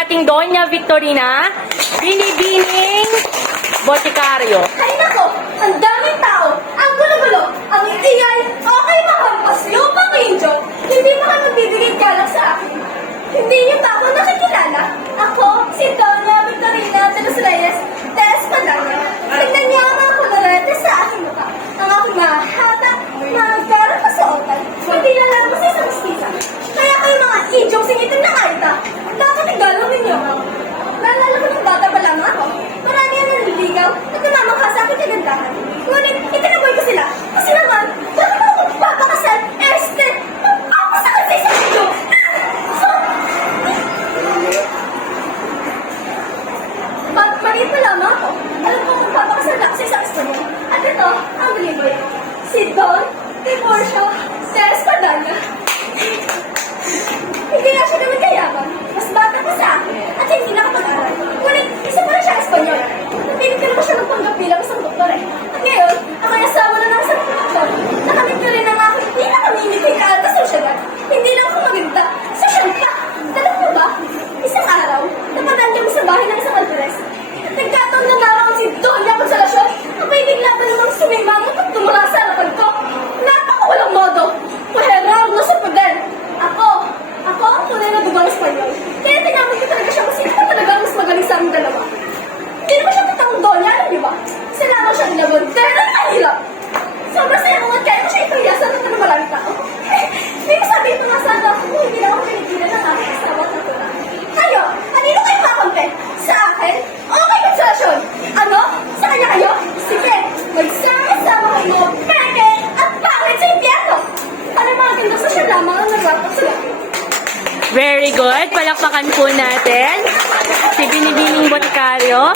ating Doña Victorina, Binibining Boticario. Ay nako, ang daming tao, ang gulo-gulo, ang ingay, okay mahampas lupang injo, hindi mo ka magbibigay galak sa akin. Hindi niyo ba ako nakikilala? Ako, si Doña Victorina de los Reyes de Espadanya. Tignan niyo ang mga kolorete sa aking mukha. Ang aking mahaba, magarang kasuotan. Hindi na lang sa isang mestiza. Kaya kayo mga idyong singitin na kaita, dapat igalaw ninyo. Naalala ko ng bata pa lang ako. Marami yan nanliligaw at namamangha sa aking kagandahan. Ngunit, itinaboy ko sila. Kasi naman, bakit ako magpapakasal? Magpapasakal sa isang idyo. So, maliit pa lamang ako. Alam ko kung papakasal lang sa isang Espanyol. At ito, ang liboy. Si Don Tiburcio de Espadanya. Hindi na siya naman kayaman. Mas bata pa sa akin at hindi nakapag-aral. Ngunit, isa pa rin siya Espanyol. Napilit ko naman siya magpanggap bilang isang doktor eh. At ngayon, ang may asawa na ng isang doktor, nakamit niyo rin ang aking pinakamimigay ka at sosyalidad. Hindi lang ako maganda. Sosyal pa! Alam mo ba? Isang araw, napadaan kami sa bahay ng isang alperes. At nagkataon na naroon si Doña Consolacion. Abay bigla pa namang sumimangot at tumula sa harapan ko. Napakawalang modo. Maheraw na sa poder. Ako ang tunay na dugang Espanyol. Kaya tinamag ko talaga siya kasi ito talaga ang mas magaling sa aming dalawa. Hindi naman siya tatang Doña, alam niyo ba? Isa lamang siyang inabon, pero mahirap. Sobrang saya mo at kaya mo siya ipagyasan at maraming tao. Hindi ko sabihin ko nga sana kung hindi na ako pinigilan ng aking asawa at natula. Kayo, kanino kayo kakampi? Sa akin? Okay, Consolacion! Ano? Sa kanya kayo? Sige, magsama-sama kayo, peke at pangit sa impyerno! Para mga ganda siya lamang ang nagwapak sa lahat. Very good. Palakpakan po natin si Binibining Boticario.